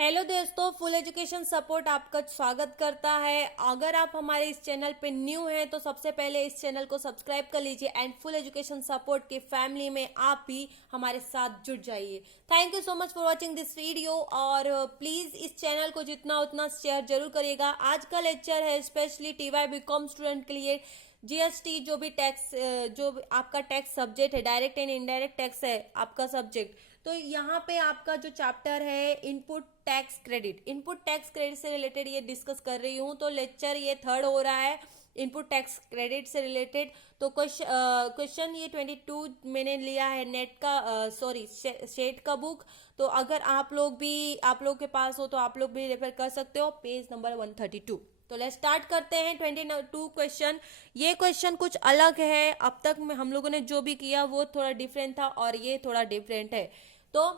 Hello दोस्तों, full education support आपका स्वागत करता है। अगर आप हमारे इस चैनल पे न्यू हैं तो सबसे पहले इस चैनल को सब्सक्राइब कर लीजिए एंड फुल एजुकेशन सपोर्ट की फैमिली में आप भी हमारे साथ जुड़ जाइए। Thank you so much for watching this video और प्लीज इस चैनल को जितना उतना शेयर जरूर करिएगा। आज का लेक्चर है स्पेशली टीवाई बीकॉम स्टूडेंट के लिए। जीएसटी जो भी टैक्स जो भी आपका टैक्स सब्जेक्ट है, डायरेक्ट एंड इनडायरेक्ट टैक्स है आपका सब्जेक्ट, तो यहाँ पे आपका जो चैप्टर है इनपुट टैक्स क्रेडिट से रिलेटेड ये डिस्कस कर रही हूँ। तो लेक्चर ये थर्ड हो रहा है इनपुट टैक्स क्रेडिट से रिलेटेड। तो क्वेश्चन ये 22 मैंने लिया है नेट का शेट का बुक। तो अगर आप लोग के पास हो तो आप लोग भी रेफर कर सकते हो, पेज नंबर 132। तो लेट्स स्टार्ट करते हैं 22 क्वेश्चन। ये क्वेश्चन कुछ अलग है, अब तक में हम लोगों ने जो भी किया वो थोड़ा डिफरेंट था और ये थोड़ा डिफरेंट है। तो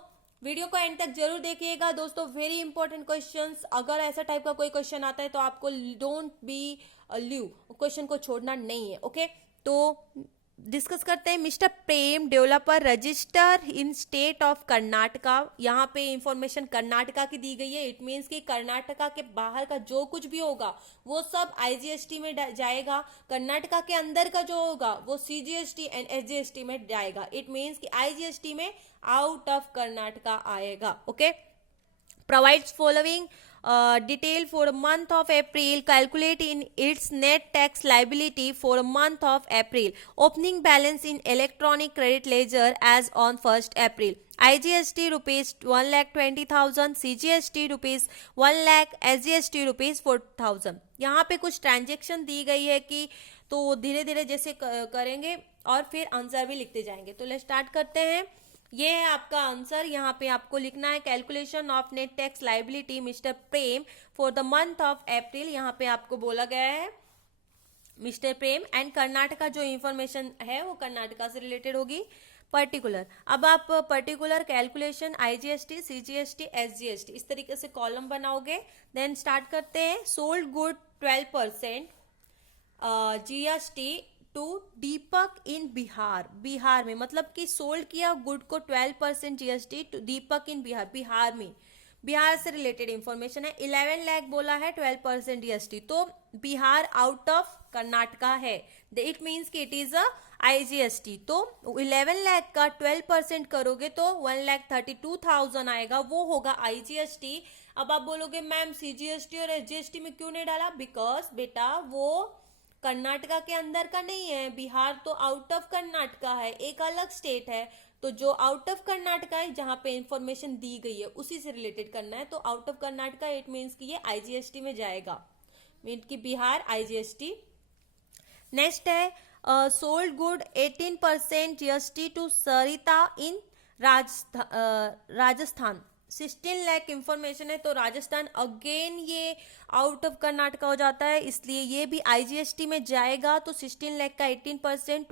वीडियो को एंड तक जरूर देखिएगा दोस्तों, वेरी इंपॉर्टेंट क्वेश्चंस। अगर ऐसा टाइप का कोई क्वेश्चन आता है तो आपको डोंट बी लीव, क्वेश्चन को छोड़ना नहीं है। ओके, तो डिस्कस करते हैं। Mister Prem developer register in state of Karnataka. यहाँ पे इंफॉर्मेशन कर्नाटका की दी गई है। इट मीन्स कि कर्नाटका के बाहर का जो कुछ भी होगा वो सब आईजीएसटी में जाएगा। कर्नाटका के अंदर का जो होगा वो सीजीएसटी एंड एसजीएसटी में जाएगा। इट मीन्स कि आईजीएसटी में आउट ऑफ कर्नाटका आएगा। Okay, provides following detail for a month of April, calculate in its net tax liability for a month of April, opening balance in electronic credit ledger as on 1st April, IGST rupees 1,20,000, CGST rupees 1 lakh, SGST rupees 4,000। यहाँ पे कुछ transaction दी गई है कि तो धीरे धीरे जैसे करेंगे और फिर आंसर भी लिखते जाएंगे। तो ले स्टार्ट करते हैं। ये है आपका आंसर, यहाँ पे आपको लिखना है calculation of net tax liability mister Prem for the month of April. यहाँ पे आपको बोला गया है मिस्टर प्रेम एंड कर्नाटका जो इंफॉर्मेशन है वो कर्नाटका से रिलेटेड होगी पर्टिकुलर। अब आप particular calculation IGST, CGST, SGST इस तरीके से कॉलम बनाओगे। देन स्टार्ट करते हैं। सोल्ड गुड 12% जीएसटी टू दीपक इन बिहार। बिहार में मतलब कि सोल्ड किया गुड को 12% जीएसटी टू दीपक इन बिहार। बिहार में, बिहार से रिलेटेड इंफॉर्मेशन है। 11 लाख बोला है 12% जीएसटी, तो बिहार आउट ऑफ कर्नाटका है। इट मीन्स कि इट इज अ आईजीएसटी। तो 11 लाख का 12% करोगे तो 1,32,000 आएगा, वो होगा आईजीएसटी। अब आप बोलोगे मैम सीजीएसटी और एसजीएसटी में क्यों नहीं डाला? बिकॉज बेटा वो कर्नाटका के अंदर का नहीं है, बिहार तो आउट ऑफ कर्नाटका है, एक अलग स्टेट है। तो जो आउट ऑफ कर्नाटका है जहां पे इंफॉर्मेशन दी गई है उसी से रिलेटेड करना है। तो out of Karnataka it means कि ये आईजीएसटी में जाएगा, मीन कि बिहार आईजीएसटी। नेक्स्ट है sold good 18% GST to Sarita in Rajasthan. 16 lakh information है तो राजस्थान अगेन ये आउट ऑफ कर्नाटका हो जाता है, इसलिए ये भी आईजीएसटी में जाएगा। तो 16 लाख का 18%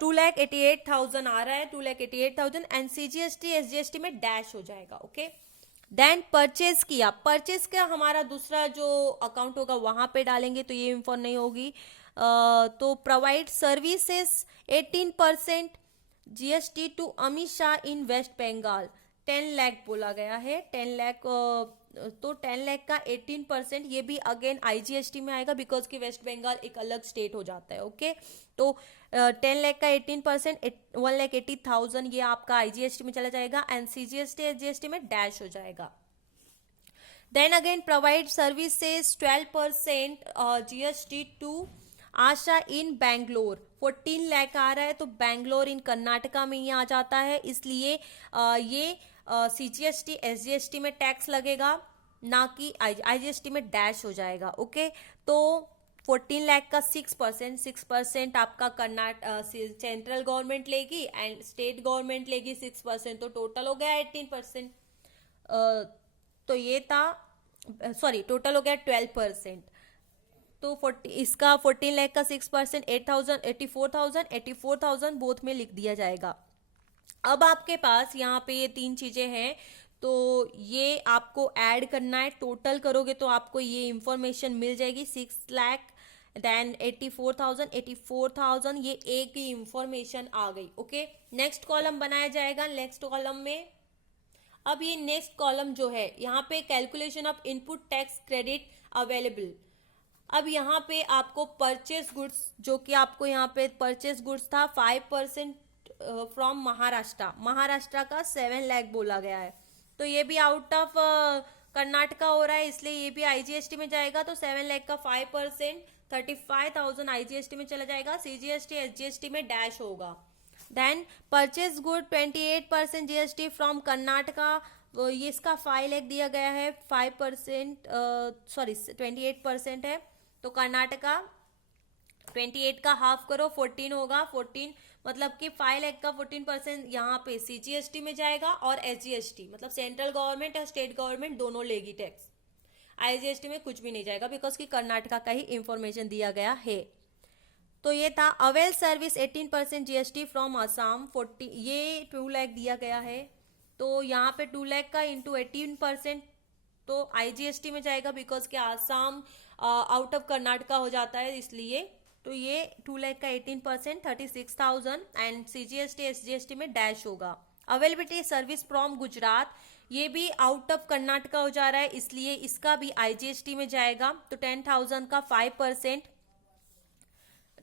2,88,000 आ रहा है, 2,88,000 एंड सीजीएसटी एसजीएसटी में डैश हो जाएगा। ओके, देन परचेज किया, परचेज का हमारा दूसरा जो अकाउंट होगा वहां पे डालेंगे तो ये इंफॉर्म नहीं होगी। तो provide services 18% GST to Amit Shah in West Bengal. 10 lakh बोला गया है, 10 लाख तो 10 लाख का 18% ये भी अगेन आईजीएसटी में आएगा बिकॉज कि वेस्ट बंगाल एक अलग स्टेट हो जाता है। ओके, तो 10 लाख का 18% 1,80,000 ये आपका आईजीएसटी में चला जाएगा एंड सीजीएसटी एसजीएसटी में डैश हो जाएगा। Then again provide services 12% GST to Asha in Bangalore. 14 lakh आ रहा है तो बैंगलोर इन कर्नाटका में ही आ जाता है, इसलिए ये सीजीएसटी एसजीएसटी में टैक्स लगेगा ना कि आईजीएसटी में डैश हो जाएगा। ओके, तो 14 लाख का 6% आपका सेंट्रल गवर्नमेंट लेगी एंड स्टेट गवर्नमेंट लेगी 6%, तो टोटल हो गया 18%। तो ये था टोटल हो गया 12%। तो इसका 14 लाख का 6% 8,000 84,000 बोथ में लिख दिया जाएगा। अब आपके पास यहाँ पे ये तीन चीजें हैं तो ये आपको ऐड करना है। टोटल करोगे तो आपको ये इंफॉर्मेशन मिल जाएगी 6 लाख देन 84,000 ये एक ही इंफॉर्मेशन आ गई। ओके, नेक्स्ट कॉलम बनाया जाएगा। नेक्स्ट कॉलम में अब ये नेक्स्ट कॉलम जो है यहाँ पे calculation of input tax credit available. अब यहाँ पे आपको परचेस गुड्स, जो कि आपको यहाँ पे परचेस गुड्स था 5% फ्रॉम महाराष्ट्र का 7 लाख बोला गया है, तो ये भी आउट ऑफ कर्नाटका हो रहा है, इसलिए ये भी आईजीएसटी में जाएगा। तो 7 लाख का 5% 35,000 आईजीएसटी में चला जाएगा, सीजीएसटी एसजीएसटी में डैश होगा। Then purchase good 28% GST from Karnataka, ये इसका 5 लाख दिया गया है, 5% 28% है, तो कर्नाटका 28 का हाफ करो 14 होगा, 14 मतलब कि 5 लाख का 14% यहाँ पे सीजीएसटी में जाएगा और एसजीएसटी मतलब सेंट्रल गवर्नमेंट और स्टेट गवर्नमेंट दोनों लेगी टैक्स। आईजीएसटी में कुछ भी नहीं जाएगा बिकॉज कि कर्नाटका का ही इंफॉर्मेशन दिया गया है। तो ये था avail service 18% GST from Assam 40, ये 2 लाख दिया गया है, तो यहाँ पे 2 लाख का इंटू 18% तो आईजीएसटी में जाएगा बिकॉज कि आसाम आउट ऑफ कर्नाटका हो जाता है इसलिए। तो ये 2 लाख का 18% 36,000 एंड सीजीएसटी एसजीएसटी में डैश होगा। अवेलेबिलिटी सर्विस फ्रॉम गुजरात, ये भी आउट ऑफ कर्नाटका हो जा रहा है इसलिए इसका भी आईजीएसटी में जाएगा। तो 10,000 का 5%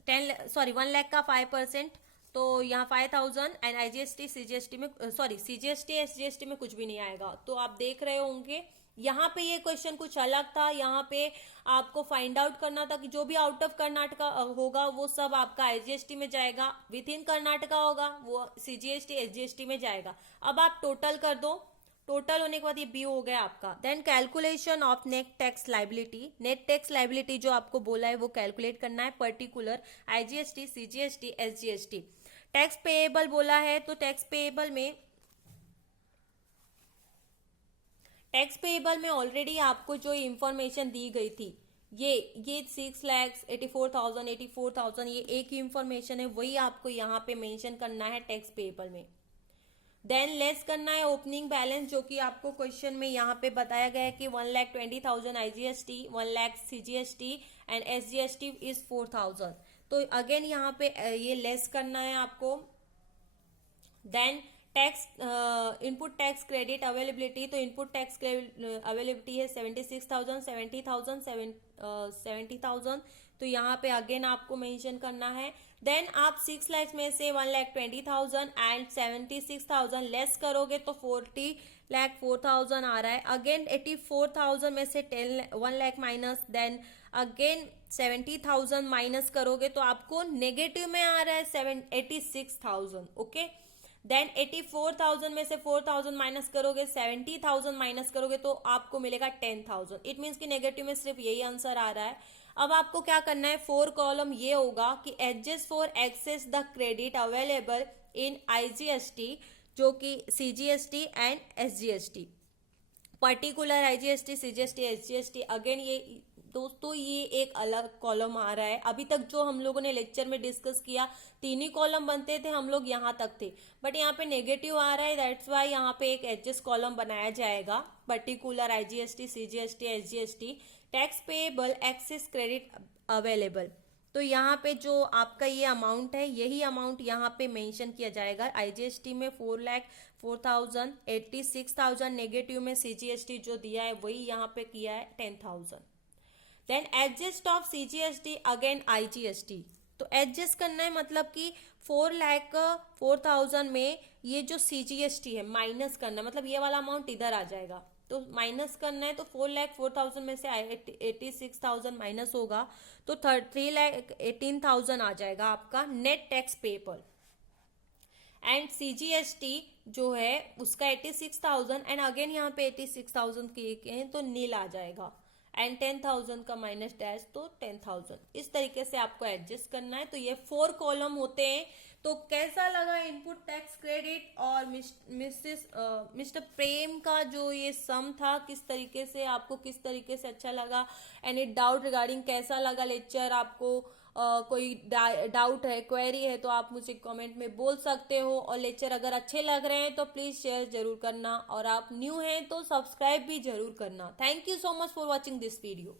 1 लाख का 5%, तो यहाँ 5,000 एंड आईजीएसटी सीजीएसटी में सीजीएसटी एसजीएसटी में कुछ भी नहीं आएगा। तो आप देख रहे होंगे यहाँ पे ये क्वेश्चन कुछ अलग था, यहाँ पे आपको फाइंड आउट करना था कि जो भी आउट ऑफ कर्नाटका होगा वो सब आपका आईजीएसटी में जाएगा, विद इन कर्नाटका होगा वो सीजीएसटी एसजीएसटी में जाएगा। अब आप टोटल कर दो, टोटल होने के बाद ये बी हो गया आपका। Then calculation of net tax liability, net tax liability जो आपको बोला है वो कैलकुलेट करना है, particular IGST CGST SGST. Tax payable बोला है, तो टैक्स पेएबल में ऑलरेडी आपको जो इंफॉर्मेशन दी गई थी ये 6,84,000 ये एक ही इंफॉर्मेशन है, वही आपको यहाँ पे मेंशन करना है टैक्स पेएबल में। देन लेस करना है ओपनिंग बैलेंस, जो कि आपको क्वेश्चन में यहाँ पे बताया गया है कि 1,20,000 IGST, 1 lakh CGST and SGST is 4,000। तो अगेन यहाँ पे ये लेस करना है आपको। Then tax input tax credit availability, तो इनपुट टैक्स अवेलेबिलिटी है 76,000, 70,000, 70,000, तो यहाँ पे अगेन आपको मेंशन करना है। देन आप 6 लाख में से 1,20,000 एंड 76,000 लेस करोगे तो 40,04,000 आ रहा है। अगेन 84,000 में से 1 lakh minus, then again 70,000 minus करोगे तो आपको नेगेटिव में आ रहा है 86,000। ओके, देन 84,000 में से 4,000 माइनस करोगे, 70,000 माइनस करोगे तो आपको मिलेगा 10,000। इट मीन्स कि नेगेटिव में सिर्फ यही आंसर आ रहा है। अब आपको क्या करना है, 4 कॉलम ये होगा कि adjust for excess the credit available in IGST, जो कि CGST and SGST, particular IGST CGST SGST. Again ये दोस्तों ये एक अलग कॉलम आ रहा है। अभी तक जो हम लोगों ने लेक्चर में डिस्कस किया 3 ही कॉलम बनते थे, हम लोग यहाँ तक थे, बट यहाँ पे नेगेटिव आ रहा है, दैट्स वाई यहाँ पे एक एडजस्ट कॉलम बनाया जाएगा, particular IGST CGST SGST, tax payable excess credit available. तो यहाँ पे जो आपका ये अमाउंट है यही अमाउंट यहाँ पे मेंशन किया जाएगा। आईजीएसटी में 4,04,000, 86,000 नेगेटिव में सीजीएसटी जो दिया है वही यहाँ पे किया है 10,000। Then adjust of CGST again IGST, तो एडजस्ट करना है मतलब कि 4,04,000 में ये जो सीजीएसटी है माइनस करना है, मतलब ये वाला अमाउंट इधर आ जाएगा, तो माइनस करना है। तो 4,04,000 में से 86,000 माइनस होगा तो 3,18,000 आ जाएगा आपका net tax payable. And CGST जो है उसका 86,000 एंड अगेन यहाँ पे 86,000 के हैं तो नील आ जाएगा, एंड 10,000 का माइनस डैश तो 10,000। इस तरीके से आपको एडजस्ट करना है। तो ये 4 कॉलम होते हैं। तो कैसा लगा इनपुट टैक्स क्रेडिट और मिस्टर प्रेम का जो ये सम था, किस तरीके से आपको किस तरीके से अच्छा लगा? एनी डाउट रिगार्डिंग कैसा लगा लेक्चर? आपको कोई डाउट है, क्वेरी है तो आप मुझे कमेंट में बोल सकते हो। और लेक्चर अगर अच्छे लग रहे हैं तो प्लीज शेयर जरूर करना, और आप न्यू हैं तो सब्सक्राइब भी जरूर करना। Thank you so much for watching this video.